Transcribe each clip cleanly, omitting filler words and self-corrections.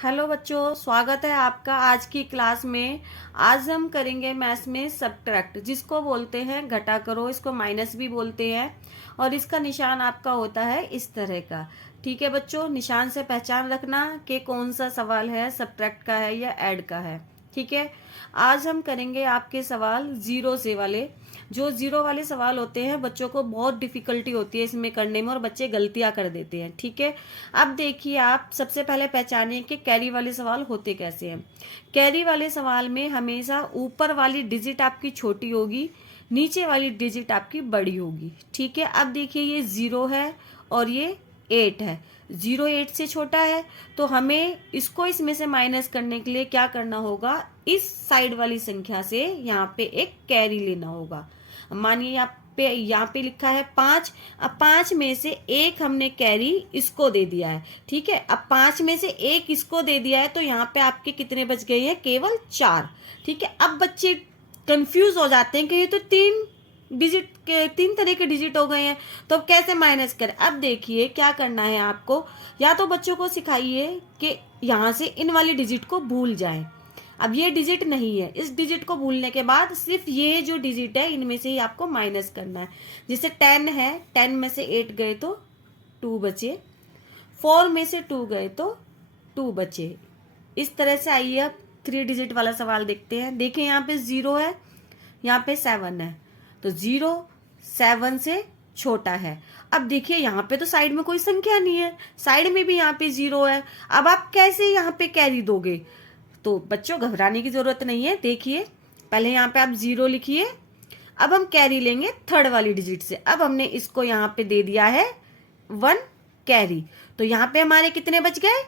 Hello बच्चों, स्वागत है आपका आज की क्लास में। आज हम करेंगे मैथ्स में सब्ट्रैक्ट, जिसको बोलते हैं घटा करो, इसको माइनस भी बोलते हैं। और इसका निशान आपका होता है इस तरह का। ठीक है बच्चों, निशान से पहचान रखना कि कौन सा सवाल है, सब्ट्रैक्ट का है या ऐड का है। ठीक है, आज हम करेंगे आपके सवाल जीरो से वाले। जो जीरो वाले सवाल होते हैं बच्चों को बहुत डिफिकल्टी होती है इसमें करने में और बच्चे गलतियां कर देते हैं। ठीक है, अब देखिए आप सबसे पहले पहचानिए कि कैरी वाले सवाल होते कैसे हैं। कैरी वाले सवाल में हमेशा ऊपर वाली डिजिट आपकी छोटी होगी, नीचे वाली डिजिट आपकी बड़ी होगी। ठीक है, अब देखिए ये 0 है और ये 8 है। 0 8 से छोटा है, तो हमें इसको इसमें से माइनस करने के लिए क्या करना होगा, इस साइड वाली संख्या से यहाँ पे एक कैरी लेना होगा। मानिए यहाँ पे लिखा है 5। अब 5 में से एक हमने कैरी इसको दे दिया है। ठीक है, अब 5 में से एक इसको दे दिया है, तो यहाँ पे आपके कितने बच गए हैं, केवल 4। ठीक है, अब बच्चे कंफ्यूज हो जाते हैं कि ये तो 3 तरह के डिजिट हो गए हैं, तो अब कैसे माइनस करें। अब देखिए क्या करना है आपको, या तो बच्चों को सिखाइए कि यहाँ से इन वाली डिजिट को भूल जाएं। अब ये डिजिट नहीं है, इस डिजिट को भूलने के बाद सिर्फ ये जो डिजिट है इनमें से ही आपको माइनस करना है। जैसे 10 है, 10 में से 8 गए तो 2 बचे, 4 में से 2 गए तो 2 बचे। इस तरह से आइए अब 3 डिजिट वाला सवाल देखते हैं। देखिए यहाँ पे 0 है, यहाँ पे 7 है, तो 0 7 से छोटा है। अब देखिए यहाँ पे तो साइड में कोई संख्या नहीं है, साइड में भी यहाँ पे 0 है। अब आप कैसे यहाँ पे कैरी दोगे, तो बच्चों घबराने की जरूरत नहीं है। देखिए पहले यहाँ पे आप 0 लिखिए, अब हम कैरी लेंगे थर्ड वाली डिजिट से। अब हमने इसको यहाँ पे दे दिया है 1 कैरी, तो यहाँ पे हमारे कितने बच गए,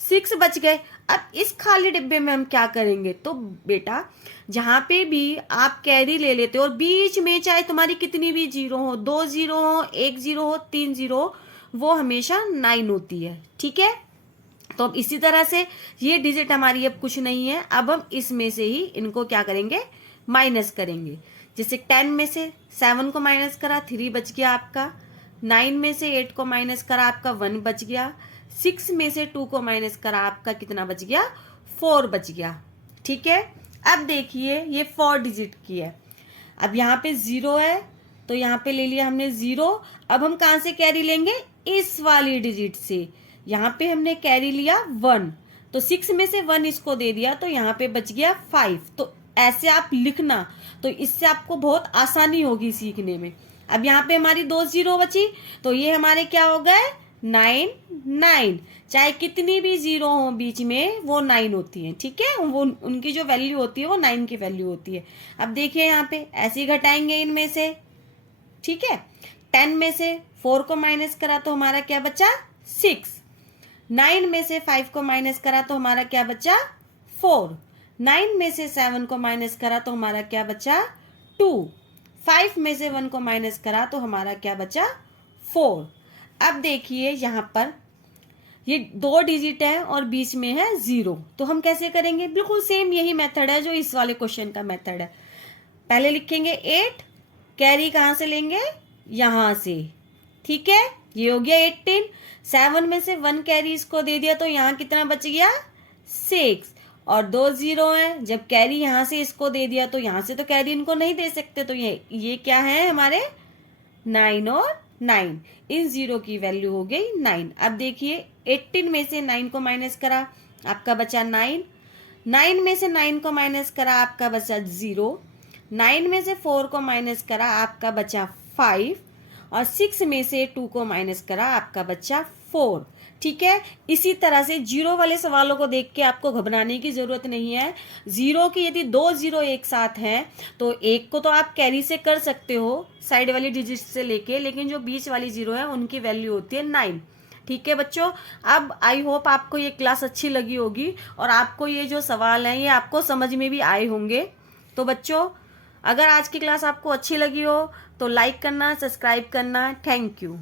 6 बच गए। अब इस खाली डिब्बे में हम क्या करेंगे, तो बेटा जहां पे भी आप कैरी ले लेते हो और बीच में चाहे तुम्हारी कितनी भी 0 हो, 2 0 हो, 1 0 हो, 3 0 हो, वो हमेशा 9 होती है। ठीक है, तो अब इसी तरह से ये डिजिट हमारी अब कुछ नहीं है, अब हम इसमें से ही इनको क्या करेंगे, माइनस करेंगे। जैसे 10 में से 7 को माइनस करा, 3 बच गया आपका। 9 में से 8 को माइनस करा, आपका 1 बच गया। 6 में से 2 को माइनस करा, आपका कितना बच गया, 4 बच गया। ठीक है, अब देखिए ये 4 डिजिट की है। अब यहाँ पे 0 है, तो यहाँ पे ले लिया हमने 0। अब हम कहां से कैरी लेंगे, इस वाली डिजिट से। यहाँ पे हमने कैरी लिया 1, तो 6 में से 1 इसको दे दिया, तो यहाँ पे बच गया 5। तो ऐसे आप लिखना, तो इससे आपको बहुत आसानी होगी सीखने में। अब यहाँ पे हमारी 2 0 बची, तो ये हमारे क्या हो गए, 9 9। चाहे कितनी भी 0 हो बीच में, वो 9 होती है। ठीक है, वो उनकी जो वैल्यू होती है वो 9 की वैल्यू होती है। अब देखिए यहाँ पे ऐसे ही घटाएंगे इनमें से। ठीक है, 10 में से 4 को माइनस करा तो हमारा क्या बचा, 6। 9 में से 5 को माइनस करा तो हमारा क्या बचा, 4। 9 में से 7 को माइनस करा तो हमारा क्या बचा, 2। 5 में से 1 को माइनस करा तो हमारा क्या बचा, 4। अब देखिए यहाँ पर ये 2 डिजिट है और बीच में है 0, तो हम कैसे करेंगे, बिल्कुल सेम यही मेथड है जो इस वाले क्वेश्चन का मेथड है। पहले लिखेंगे 8, कैरी कहां से लेंगे, यहां से। ठीक है, ये हो गया 18। 7 में से 1 कैरी इसको दे दिया, तो यहाँ कितना बच गया, 6। और 2 0 है, जब कैरी यहाँ से इसको दे दिया, तो यहाँ से तो कैरी इनको नहीं दे सकते, तो ये क्या है हमारे 9 और 9, इन 0 की वैल्यू हो गई 9। अब देखिए 18 में से 9 को माइनस करा, आपका बचा 9। 9 में से 9 को माइनस करा, आपका बचा 0। 9 में से 4 को माइनस करा, आपका बचा 5। और 6 में से 2 को माइनस करा, आपका बचा 4। ठीक है, इसी तरह से 0 वाले सवालों को देख के आपको घबराने की जरूरत नहीं है। 0 की यदि 2 0 एक साथ हैं, तो एक को तो आप कैरी से कर सकते हो साइड वाली डिजिट से लेके, लेकिन जो बीच वाली 0 है उनकी वैल्यू होती है 9। ठीक है बच्चों, अब आई होप आपको ये क्लास अच्छी लगी होगी और आपको ये जो सवाल हैं ये आपको समझ में भी आए होंगे। तो बच्चों अगर आज की क्लास आपको अच्छी लगी हो तो लाइक करना, सब्सक्राइब करना। Thank you.